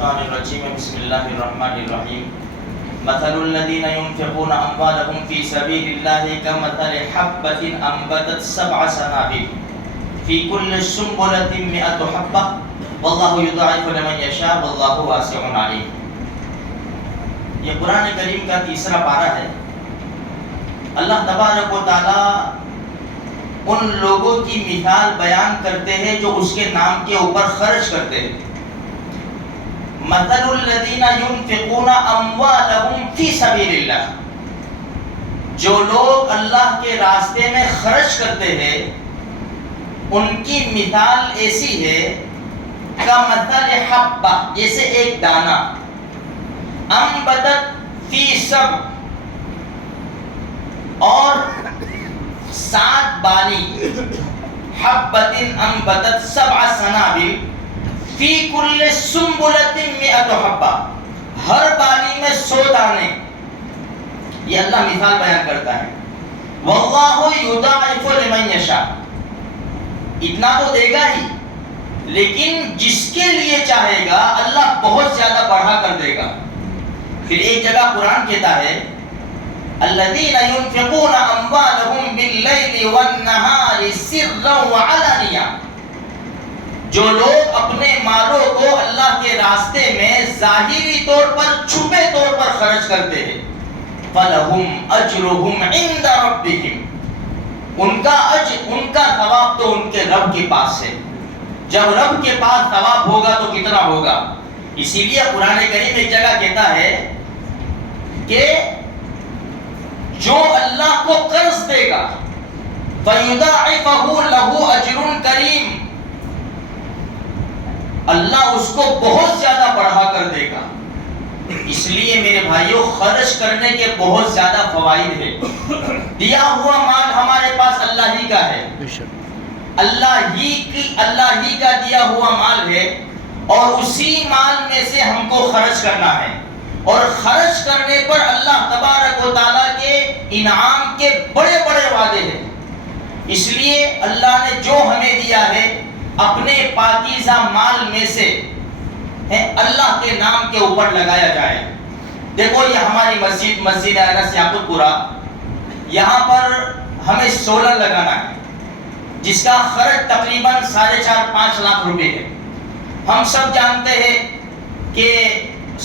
الشيطان الرجيم بسم الله الرحمن الرحيم مثل الذين ينفقون أموالهم في سبيل الله كمثل حبة أنبتت 7 سنابل في كل سنبلة 100 حبة والله يضاعف لمن يشاء والله واسع عليم. یہ قرآن کریم کا تیسرا پارہ ہے. اللہ تبارک و تعالی ان لوگوں کی مثال بیان کرتے ہیں جو اس کے نام کے اوپر خرچ کرتے ہیں. مثل الذین ينفقون اموالهم فی سبیل اللہ، جو لوگ اللہ کے راستے میں خرچ کرتے ہیں ان کی مثال ایسی ہے کمثل حبہ، جیسے ایک دانہ، انبتت فی سب، اور 7 بانی، حبۃ انبتت 7 سنابل فی کل سنبلۃ 100 حبہ، ہر بانی میں 100 دانے. یہ اللہ مثال بیان کرتا ہے. واللہ یضاعف لمن یشاء، اتنا تو دے گا ہی، لیکن جس کے لیے چاہے گا اللہ بہت زیادہ بڑھا کر دے گا. پھر ایک جگہ قرآن کہتا ہے الذین ينفقون اموالهم باللیل والنہار سرا وعلانیہ، جو لوگ اپنے مالوں کو اللہ کے راستے میں ظاہری طور پر چھپے طور پر خرچ کرتے ہیں. فَلَهُمْ أَجْرُهُمْ عِنْدَ رَبِّهِمْ، ان کا ثواب تو ان کے رب کے پاس ہے. جب رب کے پاس ثواب ہوگا تو کتنا ہوگا. اسی لیے قرآن کریم ایک جگہ کہتا ہے کہ جو اللہ کو قرض دے گا فَيُضَاعِفَهُ لَهُ أَجْرٌ كَرِيمٌ، اللہ اس کو بہت زیادہ بڑھا کر دے گا. اس لیے میرے بھائیوں خرچ کرنے کے بہت زیادہ فوائد ہیں. دیا ہوا مال ہمارے پاس اللہ ہی کا ہے، اللہ ہی کا دیا ہوا مال ہے، اور اسی مال میں سے ہم کو خرچ کرنا ہے. اور خرچ کرنے پر اللہ تبارک و تعالیٰ کے انعام کے بڑے بڑے وعدے ہیں. اس لیے اللہ نے جو ہمیں دیا ہے اپنے پاکیزہ مال میں سے اللہ کے نام کے اوپر لگایا جائے. دیکھو یہ ہماری مسجد انس یعقوب پورہ، یہاں پر ہمیں سولر لگانا ہے جس کا خرچ تقریباً 4.5-5 لاکھ روپے ہے. ہم سب جانتے ہیں کہ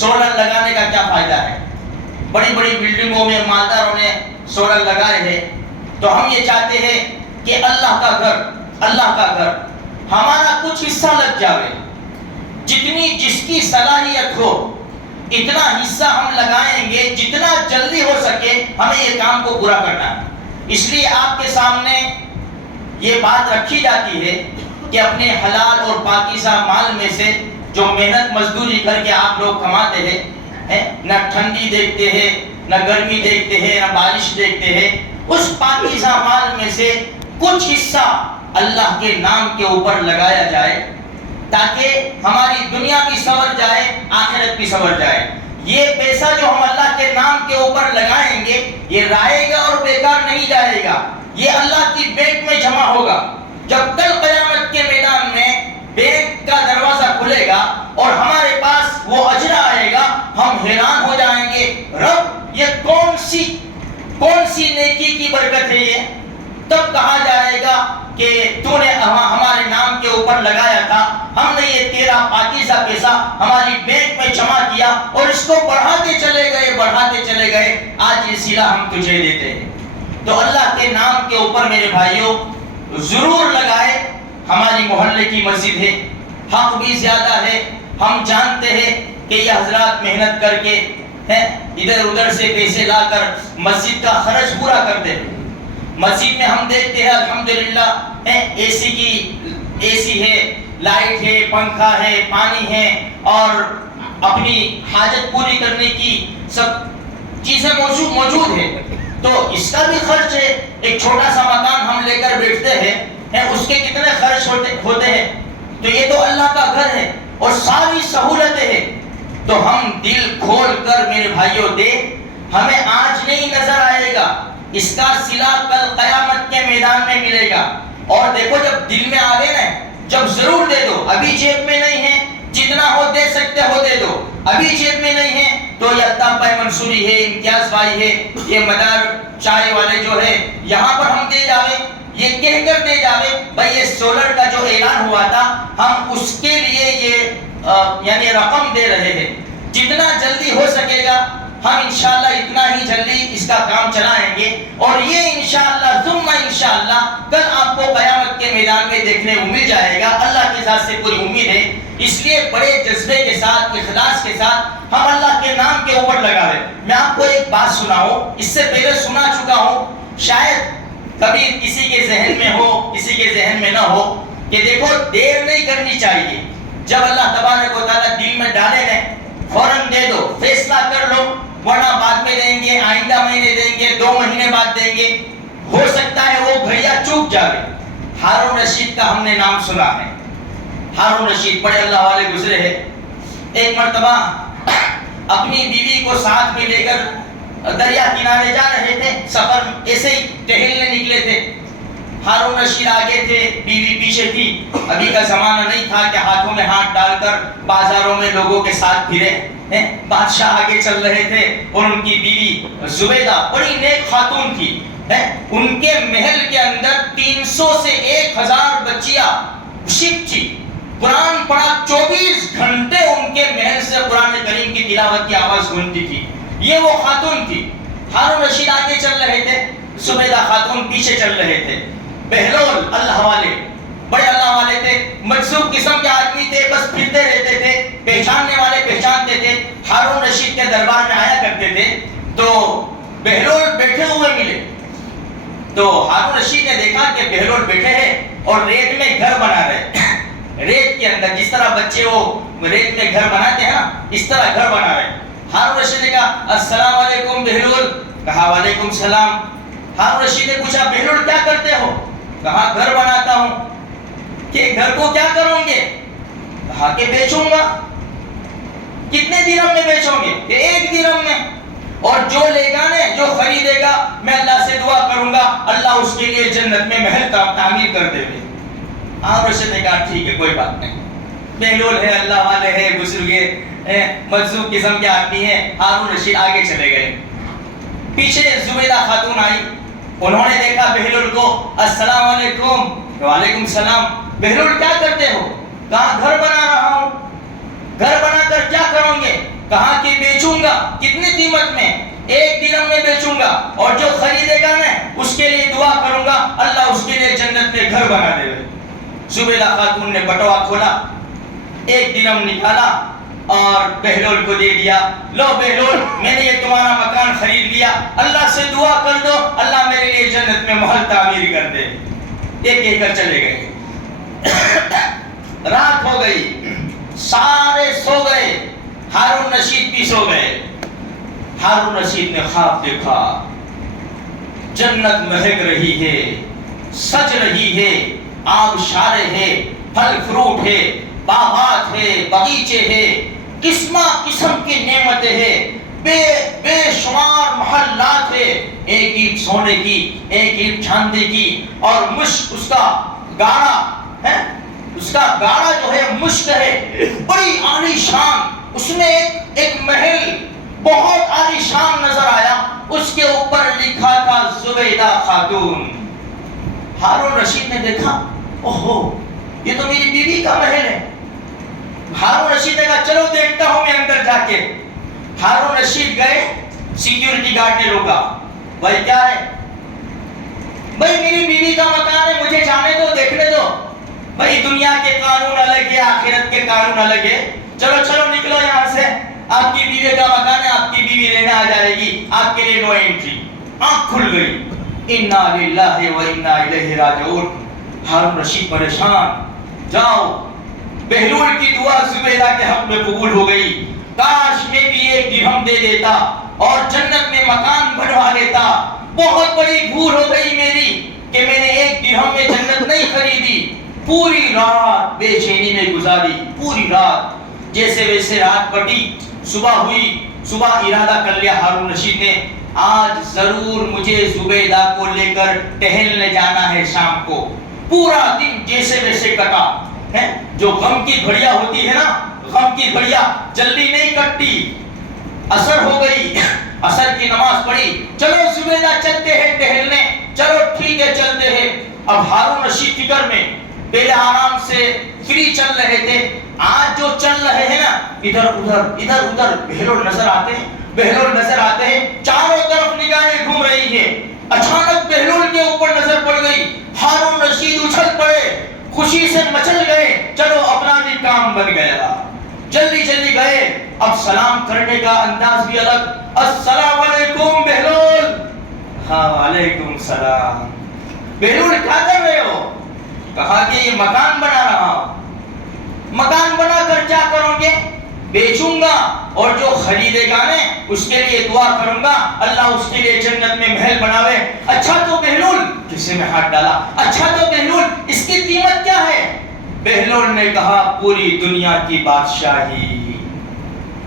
سولر لگانے کا کیا فائدہ ہے. بڑی بڑی بلڈنگوں میں مالداروں نے سولر لگائے ہیں. تو ہم یہ چاہتے ہیں کہ اللہ کا گھر ہمارا کچھ حصہ لگ جائے. جتنی جس کی صلاحیت ہو اتنا حصہ ہم لگائیں گے، جتنا جلدی ہو سکے ہمیں یہ کام کو پورا کرنا ہے. اس لیے آپ کے سامنے یہ بات رکھی جاتی ہے کہ اپنے حلال اور پاکیزہ مال میں سے جو محنت مزدوری کر کے آپ لوگ کماتے ہیں، نہ ٹھنڈی دیکھتے ہیں، نہ گرمی دیکھتے ہیں، نہ بارش دیکھتے ہیں، اس پاکیزہ مال میں سے کچھ حصہ اللہ کے نام کے اوپر لگایا جائے تاکہ ہماری دنیا بھی سنور جائے، آخرت بھی سنور جائے. یہ پیسہ جو ہم اللہ کے نام کے اوپر لگائیں گے یہ رائے گا اور بیکار نہیں جائے گا. یہ اللہ کی بینک میں جمع ہوگا. جب کل قیامت کے میدان میں بینک کا دروازہ کھلے گا اور ہمارے پاس وہ اجر آئے گا، ہم حیران ہو جائیں گے، رب یہ کون سی نیکی کی برکت ہے یہ. تب کہا جائے گا کہ تو نے ہمارے نام کے اوپر لگایا تھا، ہم نے یہ تیرا پاکیزہ پیسہ ہماری بینک میں جمع کیا اور اس کو بڑھاتے چلے گئے، آج یہ صلہ ہم تجھے دیتے ہیں. تو اللہ کے نام کے اوپر میرے بھائیوں ضرور لگائے. ہماری محلے کی مسجد ہے، حق بھی زیادہ ہے. ہم جانتے ہیں کہ یہ حضرات محنت کر کے ادھر ادھر سے پیسے لا کر مسجد کا خرچ پورا کرتے ہیں. مسجد میں ہم دیکھتے ہیں الحمدللہ اے سی ہے، لائٹ ہے، پنکھا ہے، پانی ہے، اور اپنی حاجت پوری کرنے کی سب چیزیں موجود ہے. تو اس کا بھی خرچ ہے. ایک چھوٹا سا مکان ہم لے کر بیٹھتے ہیں، اس کے کتنے خرچ ہوتے ہیں. تو یہ تو اللہ کا گھر ہے اور ساری سہولتیں ہیں. تو ہم دل کھول کر میرے بھائیوں دے. ہمیں آج نہیں نظر آئے گا، اس کا صلہ کل قیامت کے میدان میں ملے گا. اور دیکھو جب دل میں آ گئے نا، جب ضرور دے دو، ابھی جیب میں نہیں ہے، جتنا ہو دے سکتے ہو دے دو. ابھی جیب میں نہیں ہے تو یہ الطاف بھائی منصوری ہے, امتیاز بھائی ہے, یہ مدار چائے والے جو ہے یہاں پر ہم دے جاوے, یہ کہہ کر دے جاوے بھائی یہ سولر کا جو اعلان ہوا تھا ہم اس کے لیے یہ یعنی رقم دے رہے ہیں, جتنا جلدی ہو سکے گا ہم انشاءاللہ اتنا ہی جلدی اس کا کام چلائیں گے, اور یہ انشاءاللہ ثم انشاءاللہ کل آپ کو قیامت کے میدان میں دیکھنے کو مل جائے گا. اللہ کی ذات سے پوری امید ہے, اس لیے بڑے جذبے کے ساتھ, اخلاص کے ساتھ ہم اللہ کے نام کے اوپر لگاوے. میں آپ کو ایک بات سناؤں, اس سے پہلے سنا چکا ہوں, شاید کبھی کسی کے ذہن میں ہو کسی کے ذہن میں نہ ہو, کہ دیکھو دیر نہیں کرنی چاہیے. جب اللہ تبارک و تعالیٰ دل میں ڈالے نا فوراً دے دو, فیصلہ کر لو, ورنہ بعد میں دیں گے, آئندہ مہینے دیں گے, 2 مہینے بعد دیں گے, ہو سکتا ہے وہ گھڑیاں چوک جاوے. ہارون رشید کا ہم نے نام سنا ہے. ہارون رشید بڑے اللہ والے گزرے ہیں. ایک مرتبہ اپنی بیوی کو ساتھ میں لے کر دریا کنارے جا رہے تھے, سفر ایسے ہی ٹہلنے نکلے تھے. ہارون رشید آگے تھے, بیوی پیچھے تھی. ابھی کا زمانہ نہیں تھا کہ ہاتھوں میں ہاتھ ڈال کر بازاروں میں لوگوں کے ساتھ پھرے. بادشاہ آگے چل رہے تھے اور ان کی بیوی زبیدہ بڑی نیک خاتون تھی. ان کے محل کے اندر 300 سے 1000 بچیاں شفٹ تھی. قرآن پڑھا 24 گھنٹے ان کے محل سے قرآن کریم کی تلاوت کی آواز گونجتی تھی. یہ وہ خاتون تھی. ہارون رشید آگے چل رہے تھے, زبیدہ خاتون پیچھے چل رہے تھے. بہلول اللہ والے, بڑے اللہ والے تھے, مجذوب قسم کے آدمی تھے, بس پھرتے رہتے تھے, پہچاننے والے پہچانتے تھے. ہارون رشید کے دربار میں آیا کرتے تھے تو بہلول بیٹھے ہوئے ملے. تو ہارون رشید نے دیکھا کہ بہلول بیٹھے ہیں اور ریت میں گھر بنا رہے. ریت کے اندر جس طرح بچے وہ ریت میں گھر بناتے ہیں نا, اس طرح گھر بنا رہے. ہارون رشید نے کہا السلام علیکم بہلول. کہا وعلیکم السلام. ہارون رشید نے پوچھا بہلول کیا کرتے ہو؟ کہا گھر بناتا ہوں. کہ گھر کو کیا کروں گے؟ کہا کہ بیچوں گا. کتنے درہم میں بیچوں گے؟ کہ 1 درہم میں. اور جو لے گا نا, جو خریدے گا, میں اللہ سے دعا کروں گا اللہ اس کے لیے جنت میں محل تعمیر کر دے. ہارون رشید نے کہا ٹھیک ہے کوئی بات نہیں. بہلول ہے, اللہ والے ہے, بزرگے مجذوب قسم کے آدمی ہیں. ہارون رشید آگے چلے گئے. پیچھے زبیدہ خاتون آئی, انہوں نے دیکھا بہلول کو. السلام علیکم. وعلیکم السلام. بہلول کیا کرتے ہو؟ کہا گھر بنا رہا ہوں. گھر بنا کر کیا کروں گے؟ کہا کہ بیچوں گا. کتنی قیمت میں؟ 1 درہم میں بیچوں گا, اور جو خریدے گا نا اس کے لیے دعا کروں گا اللہ اس کے لیے جنت میں گھر بنا دے. زبیدہ خاتون نے بٹوا کھولا, 1 درہم نکالا اور بہلول کو دے دیا. لو بہلول, میں نے یہ تمہارا مکان خرید لیا, اللہ سے دعا کر دو اللہ میرے لیے جنت میں محل تعمیر کر دے. یہ کہہ کر چلے گئے. رات ہو گئی, سارے سو گئے, ہارون رشید بھی سو گئے. ہارون رشید نے خواب دیکھا, جنت مہک رہی ہے, سج رہی ہے, آبشارے ہیں, پھل فروٹ ہے, باغات ہے, باغیچے ہے, قسمہ قسم کی نعمتیں ہیں, بے شمار محلات ہے, ایک اینٹ سونے کی, ایک اینٹ چاندی کی, اور مشک اس کا گاڑا ہے, اس کا گاڑا جو ہے مشک ہے, بڑی عالی شان. اس میں ایک محل بہت عالی شان نظر آیا, اس کے اوپر لکھا تھا زبیدہ خاتون. ہارون رشید نے دیکھا, اوہو یہ تو میری بیوی کا محل ہے. ہارون رشید نے کہا چلو دیکھتا ہوں میں اندر جا کے. ہارون رشید گئے, سیکیورٹی گارڈ نے روکا. بھائی کیا ہے؟ بھائی میری بیوی کا مکان ہے, مجھے جانے دو, دیکھنے دو. بھائی دنیا کے قانون الگ ہے, آخرت کے قانون الگ ہے, چلو چلو نکلو یہاں سے. آپ کی بیوی کا مکان ہے, آپ کی بیوی لینے آ جائے گی, آپ کے لیے نو انٹری. آنکھ کھل گئی. انا للہ و انا الیہ راجعون. ہارون رشید پریشان. جاؤ, بہلول کی دعا زبیدہ کے حق میں قبول ہو گئی. کاش میں بھی 1 درہم دے دیتا اور جنت میں مکان بنوا لیتا. بہت بڑی بھول ہو گئی میری کہ میں نے 1 درہم میں جنت نہیں خریدی. پوری رات بے چینی میں گزاری, پوری رات. جیسے ویسے رات کٹی, صبح ہوئی. صبح ارادہ کر لیا ہارون رشید نے, آج ضرور مجھے زبیدہ کو لے کر ٹہلنے جانا ہے شام کو. پورا دن جیسے ویسے کٹا. جو غم کی گھڑیاں ہوتی ہے نا, غم کی گھڑیاں جلدی نہیں کٹتی. اثر ہو گئی, اثر کی نماز پڑھی, چلو زبیدہ چلتے ہیں ٹہلنے, چلو ٹھیک ہے چلتے ہیں. اب ہارون رشید فکر میں, پہلے آرام سے فری چل رہے تھے, آج جو چل رہے ہیں نا ادھر ادھر بہلول نظر آتے ہیں, بہلول نظر آتے ہیں, چاروں طرف نگاہیں گھوم رہی ہیں. اچانک بہلول کے اوپر نظر پڑ گئی, ہارون رشید اچھل پڑے, خوشی سے مچل گئے, چلو اپنا بھی کام بن گیا. جلدی جلدی گئے, اب سلام کرنے کا انداز بھی الگ, السلام علیکم بہلول. ہاں وعلیکم السلام. بہلول کیا کر رہے ہو؟ کہا کہ یہ مکان بنا رہا ہوں. مکان بنا کر کیا کرو گے؟ بیچوں گا, اور جو خریدے گا نا اس کے لیے دعا کروں گا اللہ اس کے لیے جنت میں محل بناوے. اچھا تو بہلول, کسی میں ہاتھ ڈالا, اچھا تو بہلول اس کی قیمت کیا ہے؟ بہلول نے کہا پوری دنیا کی بادشاہی.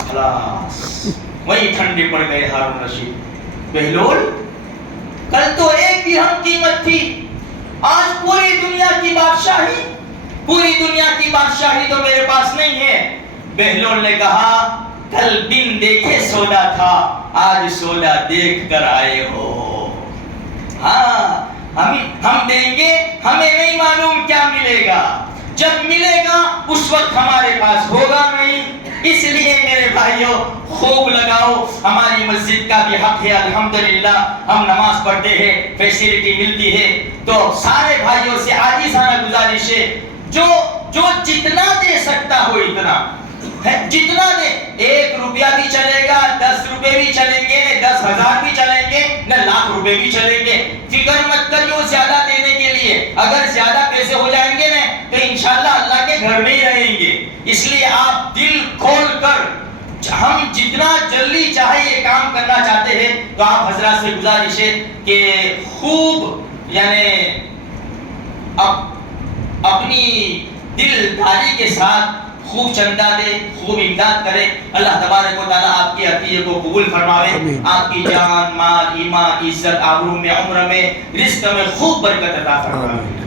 خلاص وہی ٹھنڈے پڑ گئے ہارون رشید. بہلول کل تو ایک درہم قیمت تھی, آج پوری دنیا کی بادشاہی. پوری دنیا کی بادشاہی تو میرے پاس نہیں ہے. بہلول نے کہا کل بن دیکھے سودا تھا, آج سودا دیکھ کر آئے ہو. ہاں ہم دیں گے, ہمیں نہیں معلوم کیا ملے گا, جب ملے گا اس وقت ہمارے پاس ہوگا نہیں. اس لیے میرے بھائیوں خوب لگاؤ, ہماری مسجد کا بھی حق ہے الحمدللہ, ہم نماز پڑھتے ہیں, فیسیلٹی ملتی ہے, تو سارے بھائیوں سے عاجزانہ گزارش ہے جو جتنا دے سکتا ہو اتنا, جتنا دے. 1 روپیہ بھی چلے گا, 10 روپے بھی چلیں گے, 10,000 بھی چلیں گے, نہ لاکھ روپے بھی چلیں گے. فکر مت کریو زیادہ دینے کے لیے, اگر زیادہ پیسے ہو جائیں گے نا تو انشاءاللہ اللہ کے گھر میں ہی رہیں گے. اس لیے آپ دل کھول کر, ہم جتنا جلدی چاہے یہ کام کرنا چاہتے ہیں, تو آپ حضرات سے گزارش ہے کہ خوب یعنی اپنی دلداری کے ساتھ خوب چندہ دے, خوب امداد کرے. اللہ تبارک و تعالیٰ آپ کے عطیے کو قبول فرماوے, آپ کی جان, مال, ایمان, عزت, آبرو میں, عمر میں, رزق میں خوب برکت عطا فرماوے.